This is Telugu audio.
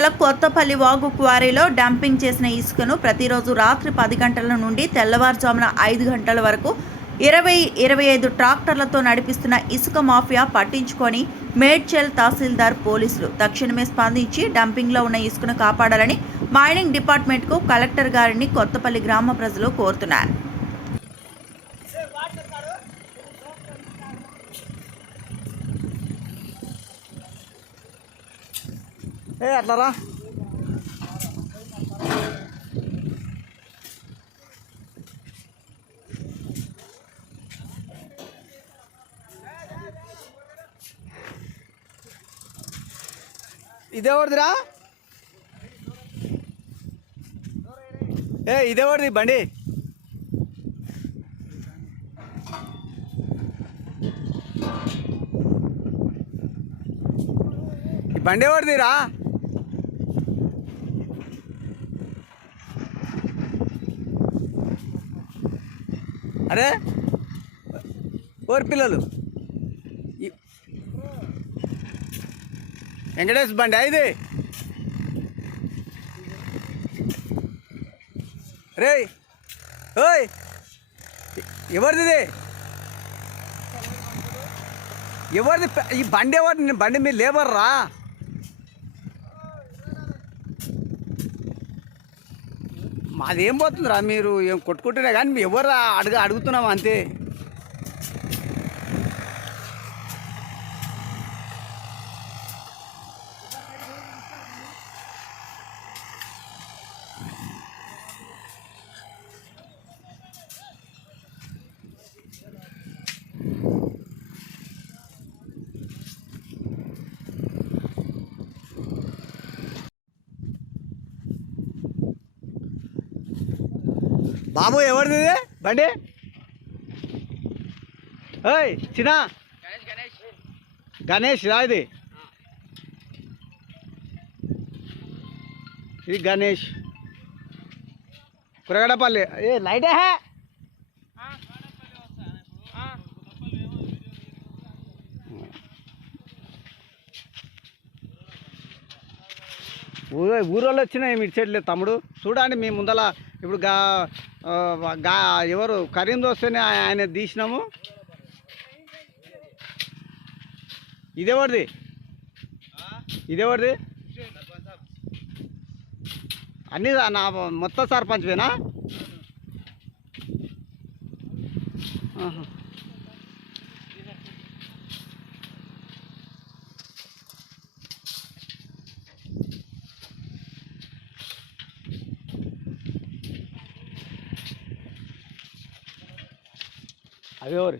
మండల కొత్తపల్లి వాగు క్వారీలో డంపింగ్ చేసిన ఇసుకను ప్రతిరోజు రాత్రి 10 గంటల నుండి తెల్లవారుజామున 5 గంటల వరకు 20-25 ట్రాక్టర్లతో నడిపిస్తున్న ఇసుక మాఫియా పట్టించుకొని మేడ్చల్ తహసీల్దార్ పోలీసులు తక్షణమే స్పందించి డంపింగ్లో ఉన్న ఇసుకను కాపాడాలని మైనింగ్ డిపార్ట్మెంట్కు కలెక్టర్ గారిని కొత్తపల్లి గ్రామ ప్రజలు కోరుతున్నారు. అట్లారా ఇదేవాడిదిరా ఇదేవాడిది బండి ఈ బండి ఎవరిదిరా అరే ఓరి పిల్లలు వెంకటేష్ బండి ఇది రే ఓయ్ ఎవరిది ఎవరిది ఈ బండి ఎవరిది బండి మీరు లేబర్ రా మాదేం పోతుందిరా మీరు ఏం కొట్టుకుంటేనే కానీ మేము ఎవరు అడుగుతున్నాం అంతే. బాబు ఎవరిది బండి ఓయ్ చిన్న గణేష్ రా ఇది గణేష్ కురగడపల్లి లైటే హే ఊరోళ్ళు వచ్చినాయి మీ చెట్లే తమ్ముడు చూడండి మీ ముందల ఇప్పుడు ఎవరు కరీం దోస్తేనే ఆయన తీసినాము. ఇదేవాడిది అన్నీ నా మొత్తం సర్పంచ్వేనా? అవి ఎవరు